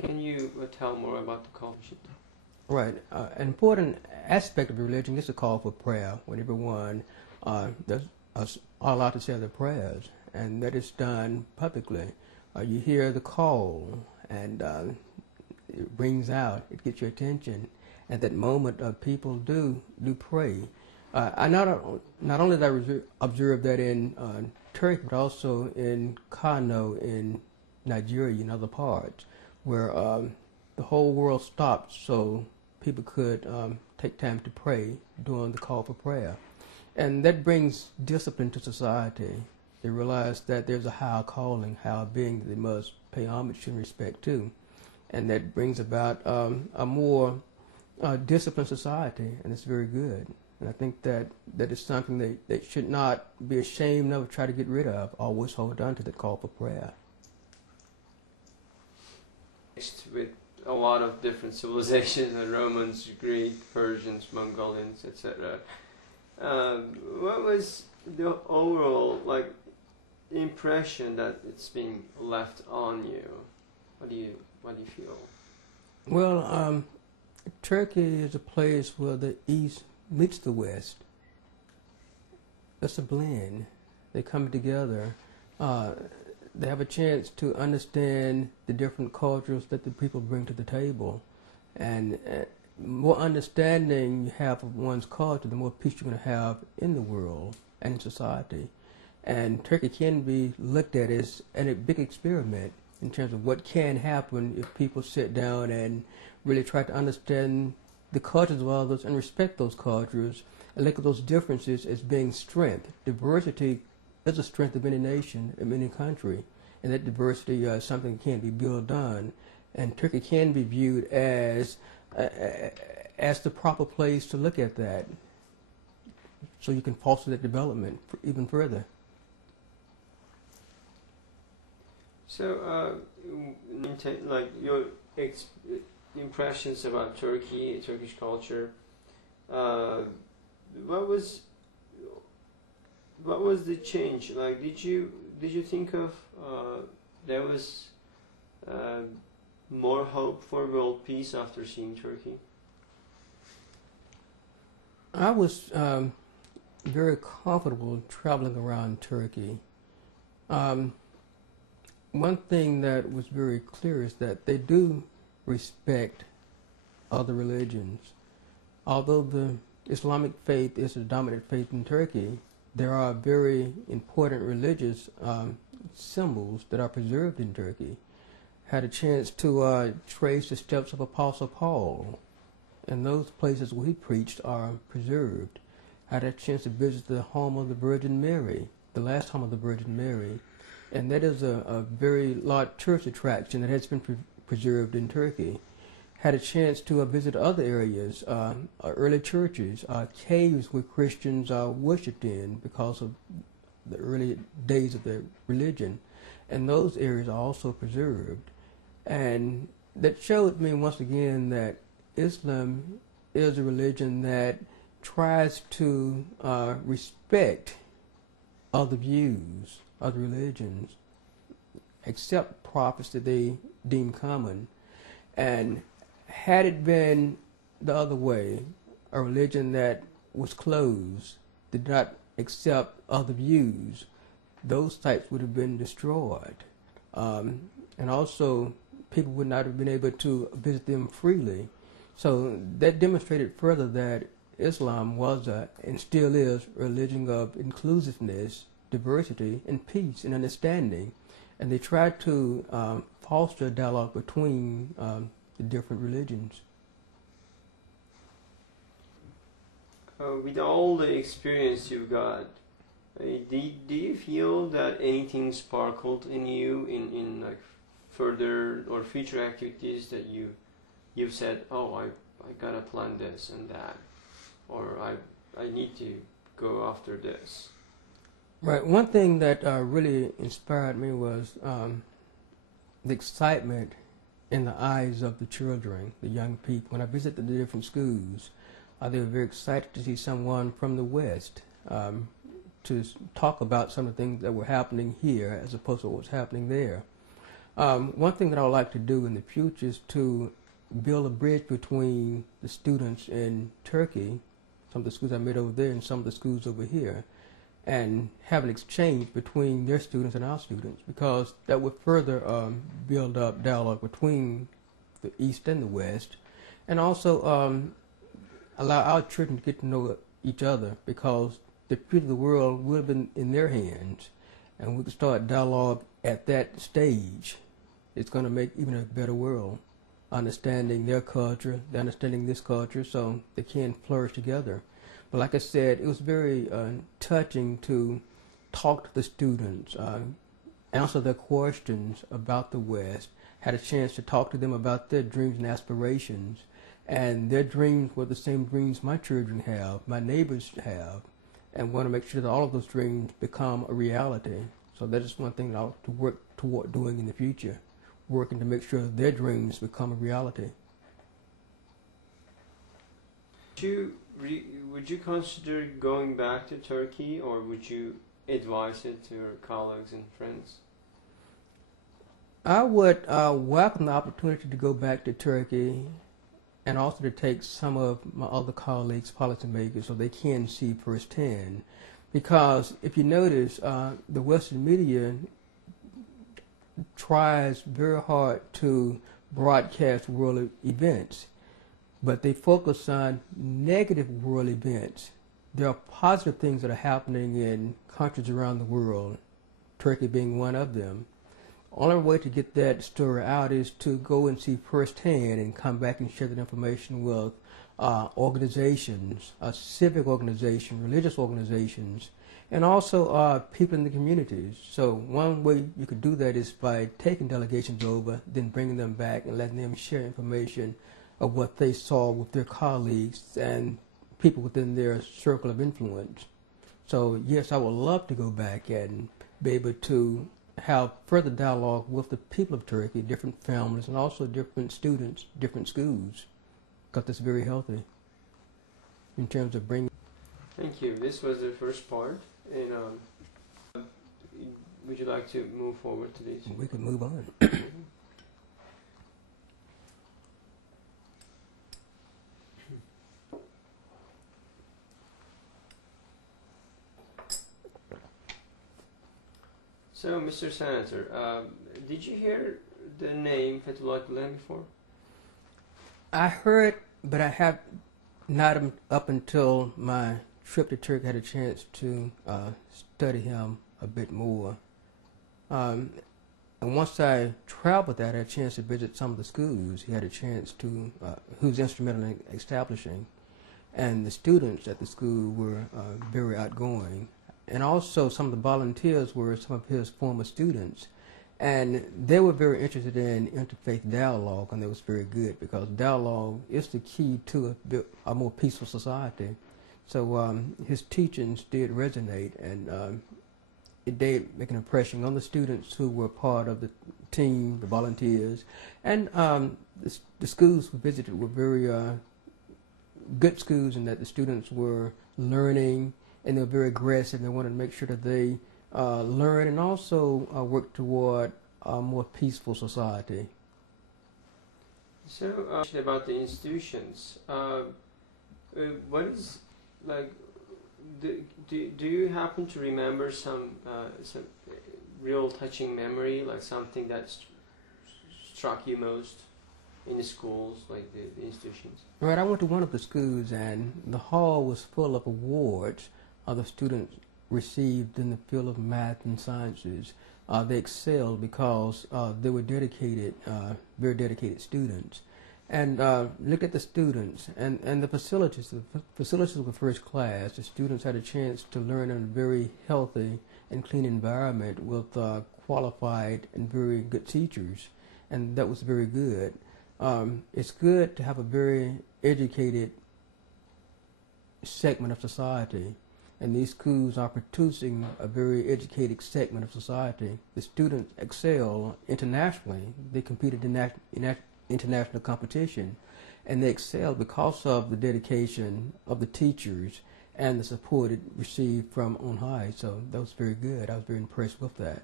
Can you tell more about the call? Right. An important aspect of religion is a call for prayer when everyone are allowed to say their prayers, and that is done publicly. You hear the call, and it rings out. It gets your attention. At that moment, people do pray. I not only did I observe that in Turkey, but also in Kano, in Nigeria, and other parts, where the whole world stopped so people could take time to pray during the call for prayer. And that brings discipline to society. They realize that there's a higher calling, higher being that they must pay homage and respect to. And that brings about a more disciplined society, and it's very good. And I think that is something they should not be ashamed of or try to get rid of. Always hold on to the call for prayer. With a lot of different civilizations, the Romans, Greek, Persians, Mongolians, etc. What was the overall impression that it's being left on you? What do you feel? Well, Turkey is a place where the East meets the West. It's a blend. They come together. They have a chance to understand the different cultures that the people bring to the table. And more understanding you have of one's culture, the more peace you're going to have in the world and in society. And Turkey can be looked at as a big experiment in terms of what can happen if people sit down and really try to understand the cultures of others and respect those cultures and look at those differences as being strength. Diversity is a strength of any nation, of any country, and that diversity is something that can be built on. And Turkey can be viewed as the proper place to look at that, so you can foster that development even further. So, your impressions about Turkey, Turkish culture, what was the change? Like, did you think of there was more hope for world peace after seeing Turkey? I was very comfortable traveling around Turkey. One thing that was very clear is that they do respect other religions. Although the Islamic faith is the dominant faith in Turkey, there are very important religious symbols that are preserved in Turkey. Had a chance to trace the steps of Apostle Paul, and those places where he preached are preserved. Had a chance to visit the home of the Virgin Mary, the last home of the Virgin Mary, and that is a very large tourist attraction that has been preserved in Turkey. Had a chance to visit other areas, early churches, caves where Christians worshipped in because of the early days of their religion, and those areas are also preserved. And that showed me once again that Islam is a religion that tries to respect other views, other religions, accept prophets that they deem common. And had it been the other way, a religion that was closed, did not accept other views, those sites would have been destroyed. And also, people would not have been able to visit them freely. So that demonstrated further that Islam was and still is a religion of inclusiveness, diversity, and peace and understanding. And they tried to foster a dialogue between the different religions. With all the experience you've got, do you feel that anything sparkled in you in like further or future activities that you've said, oh, I gotta plan this and that, or I need to go after this? Right. One thing that really inspired me was the excitement in the eyes of the children, the young people. When I visited the different schools, they were very excited to see someone from the West to talk about some of the things that were happening here as opposed to what was happening there. One thing that I would like to do in the future is to build a bridge between the students in Turkey, some of the schools I met over there, and some of the schools over here, and have an exchange between their students and our students, because that would further build up dialogue between the East and the West, and also allow our children to get to know each other, because the future of the world will have been in their hands, and we can start dialogue at that stage. It's going to make even a better world, understanding their culture, they're understanding this culture, so they can flourish together. But like I said, it was very touching to talk to the students, answer their questions about the West, had a chance to talk to them about their dreams and aspirations, and their dreams were the same dreams my children have, my neighbors have, and want to make sure that all of those dreams become a reality. So that is one thing that I want to work toward doing in the future, working to make sure their dreams become a reality. Would you consider going back to Turkey, or would you advise it to your colleagues and friends? I would welcome the opportunity to go back to Turkey, and also to take some of my other colleagues, policymakers, so they can see firsthand. Because if you notice, the Western media tries very hard to broadcast world events, but they focus on negative world events. There are positive things that are happening in countries around the world, Turkey being one of them. Only way to get that story out is to go and see firsthand and come back and share that information with organizations, civic organizations, religious organizations, and also people in the communities. So one way you could do that is by taking delegations over, then bringing them back and letting them share information of what they saw with their colleagues and people within their circle of influence. So yes, I would love to go back and be able to have further dialogue with the people of Turkey, different families, and also different students, different schools, because that's very healthy in terms of bringing. Thank you. This was the first part, and would you like to move forward to this? We could move on. So, Mr. Senator, did you hear the name Fethullah Gulen before? I heard, but I have not up until my trip to Turkey had a chance to study him a bit more. And once I traveled there, I had a chance to visit some of the schools he had a chance to, who was instrumental in establishing. And the students at the school were very outgoing. And also some of the volunteers were some of his former students. And they were very interested in interfaith dialogue, and it was very good, because dialogue is the key to a more peaceful society. So his teachings did resonate, and it did make an impression on the students who were part of the team, the volunteers. And the schools we visited were very good schools, in that the students were learning, and they were very aggressive. They wanted to make sure that they learn and also work toward a more peaceful society. So, about the institutions, what is, like, do you happen to remember some real touching memory, like something that struck you most in the schools, like the institutions? Right, I went to one of the schools, and the hall was full of awards the students received in the field of math and sciences. They excelled because they were dedicated, very dedicated students. And look at the students and the facilities. The facilities were first class. The students had a chance to learn in a very healthy and clean environment with qualified and very good teachers, and that was very good. It's good to have a very educated segment of society, and these schools are producing a very educated segment of society. The students excel internationally. They competed in international competition, and they excel because of the dedication of the teachers and the support it received from on high. So that was very good. I was very impressed with that.